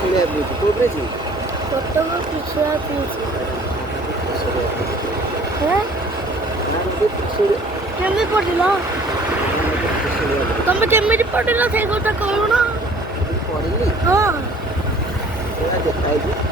ଶୁଣିବାକୁ ମିଳୁଛି କୋଉଠି ଅଛି କଟକ ପିଛୁଆ ପିଇଛି କେମିତି ପଢିଲ ତମେ କେମିତି ପଢିଲ ସେଇ କଥା କହିବ ନା ପଢିଲି ହଁ ଦେଖା ହେଇଛି